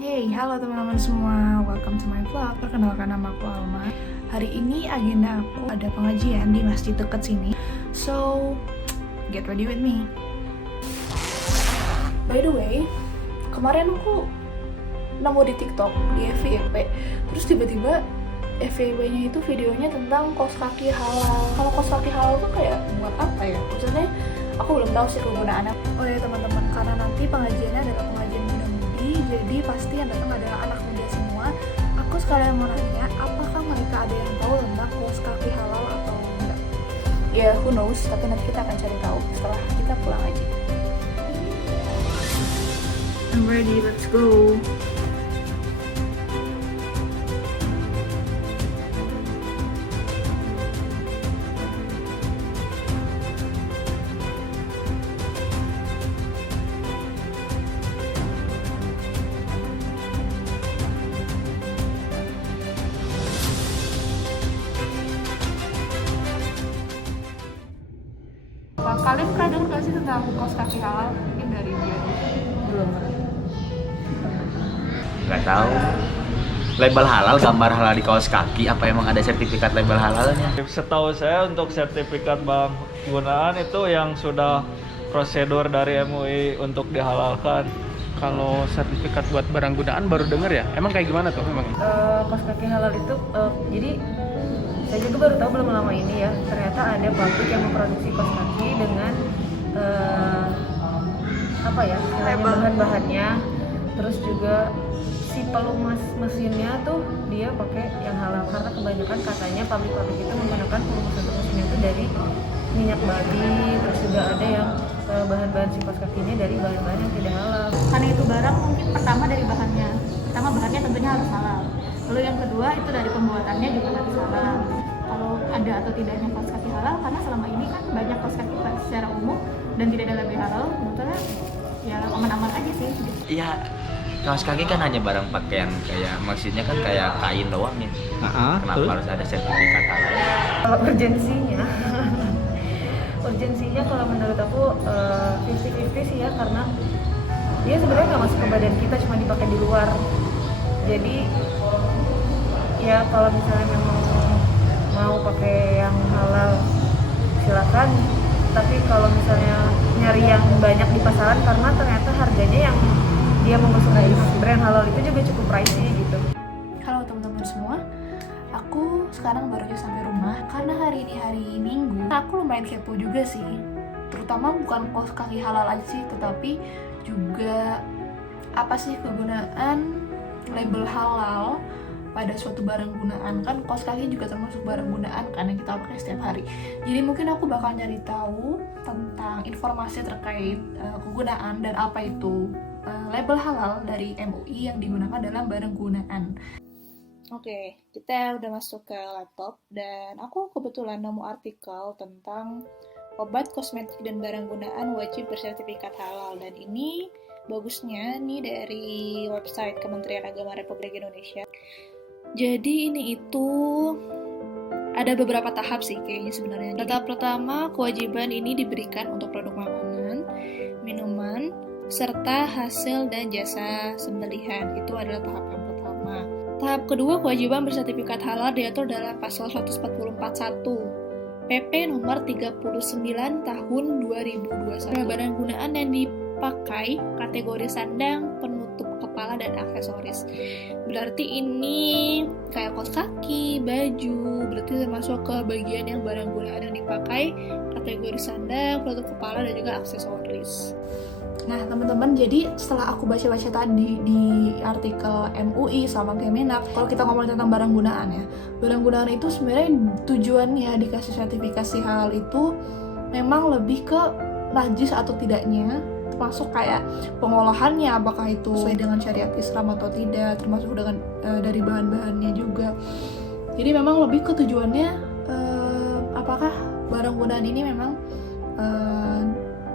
Hey, halo teman-teman semua, welcome to my vlog. Perkenalkan, nama aku Alma. Hari ini agenda aku ada pengajian di masjid dekat sini. So, get ready with me. By the way, kemarin aku nemu di TikTok, di FYP. Terus tiba-tiba FYP-nya itu videonya tentang kaos kaki halal. Kalau kaos kaki halal tuh kayak buat apa ya? Maksudnya aku belum tahu sih kegunaannya. Oh ya teman-teman, karena nanti pengajiannya adalah pengajian muda-mudi, jadi pasti yang datang adalah anak muda semua. Aku sekalian mau nanya, apakah mereka ada yang tahu tentang kaos kaki halal atau enggak? Ya, who knows, tapi nanti kita akan cari tahu setelah kita pulang aja. I'm ready, let's go. Kalian pernah dengar gak sih tentang kaos kaki halal? Mungkin dari dia belum pernah. Nggak tahu. Label halal, gambar halal di kaos kaki, apa emang ada sertifikat label halalnya? Setahu saya untuk sertifikat barang penggunaan itu yang sudah prosedur dari MUI untuk dihalalkan. Kalau sertifikat buat barang gunaan baru denger ya? Emang kayak gimana tuh emang? Kaos kaki halal itu jadi saya juga baru tahu belum lama ini ya, ternyata ada pabrik yang memproduksi kaos kaki dengan bahan-bahannya, terus juga si pelumas mesinnya tuh dia pakai yang halal, karena kebanyakan katanya pabrik-pabrik itu menggunakan pelumas untuk mesinnya itu dari minyak babi, terus juga ada yang bahan-bahan si kaos kakinya dari bahan-bahan yang tidak halal. Karena itu barang mungkin pertama dari bahannya. Pertama bahannya tentunya harus halal. Lalu yang kedua itu dari pembuatannya juga harus halal. Kalau ada atau tidaknya kaos kaki halal, karena selama ini kan banyak kaos kaki secara umum dan tidak ada label halal, sebetulnya ya aman-aman aja sih. Iya, kaos kaki kan hanya barang pakaian, kayak maksudnya kan kayak kain doang ya. Kenapa harus ada sertifikat halal? Kalau urgensinya kalau menurut aku 50-50 sih ya, karena dia sebenarnya nggak masuk ke badan kita, cuma dipakai di luar. Jadi ya kalau misalnya memang mau pakai yang halal silakan, tapi kalau misalnya nyari yang banyak di pasaran, karena ternyata harganya yang dia mengusung brand halal itu juga cukup pricey gitu. Halo teman-teman semua, aku sekarang baru aja sampai rumah karena hari ini hari Minggu. Aku lumayan kepo juga sih, terutama bukan kaos kaki halal aja sih, tetapi juga apa sih kegunaan label halal pada suatu barang gunaan. Kan kaos kaki juga termasuk barang gunaan karena kita pakai setiap hari. Jadi mungkin aku bakal nyari tahu tentang informasi terkait kegunaan dan apa itu label halal dari MUI yang digunakan dalam barang gunaan. Oke, kita udah masuk ke laptop dan aku kebetulan nemu artikel tentang obat, kosmetik, dan barang gunaan wajib bersertifikat halal. Dan ini bagusnya nih dari website Kementerian Agama Republik Indonesia. Jadi ini itu ada beberapa tahap sih kayaknya sebenarnya. Tahap pertama, kewajiban ini diberikan untuk produk makanan, minuman, serta hasil dan jasa sembelihan. Itu adalah tahap yang pertama. Tahap kedua, kewajiban bersertifikat halal diatur dalam pasal 144.1 PP nomor 39 tahun 2021. Barang gunaan yang dipakai kategori sandang, penutup kepala, dan aksesoris. Berarti ini kayak kaos kaki, baju, berarti termasuk ke bagian yang barang gunaan yang dipakai kategori sandang, penutup kepala, dan juga aksesoris. Nah teman-teman, jadi setelah aku baca-baca tadi di artikel MUI sama Kemenak, kalau kita ngomongin tentang barang gunaan ya, barang gunaan itu sebenarnya tujuannya dikasih sertifikasi halal itu memang lebih ke najis atau tidaknya, termasuk kayak pengolahannya, apakah itu sesuai dengan syariat Islam atau tidak, termasuk dengan dari bahan-bahannya juga. Jadi memang lebih ke tujuannya apakah barang gunaan ini memang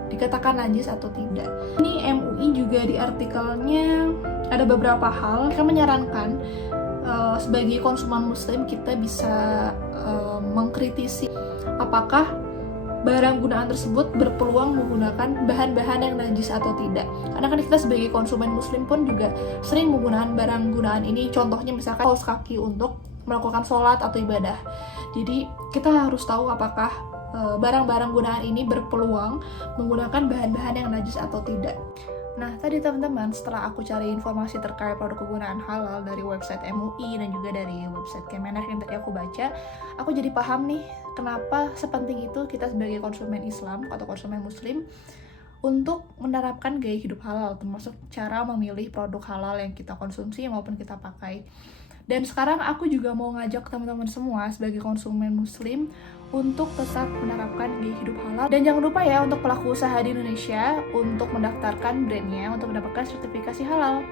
dikatakan najis atau tidak. Ini MUI juga di artikelnya ada beberapa hal. Mereka menyarankan sebagai konsumen muslim kita bisa mengkritisi apakah barang gunaan tersebut berpeluang menggunakan bahan-bahan yang najis atau tidak. Karena kan kita sebagai konsumen muslim pun juga sering menggunakan barang gunaan ini, contohnya misalkan kaos kaki untuk melakukan sholat atau ibadah. Jadi kita harus tahu apakah barang-barang gunaan ini berpeluang menggunakan bahan-bahan yang najis atau tidak. Nah, tadi teman-teman, setelah aku cari informasi terkait produk kegunaan halal dari website MUI dan juga dari website Kemenak yang tadi aku baca, aku jadi paham nih kenapa sepenting itu kita sebagai konsumen Islam atau konsumen muslim untuk menerapkan gaya hidup halal, termasuk cara memilih produk halal yang kita konsumsi maupun kita pakai. Dan sekarang aku juga mau ngajak teman-teman semua sebagai konsumen muslim untuk tetap menerapkan gaya hidup halal. Dan jangan lupa ya untuk pelaku usaha di Indonesia untuk mendaftarkan brandnya untuk mendapatkan sertifikasi halal.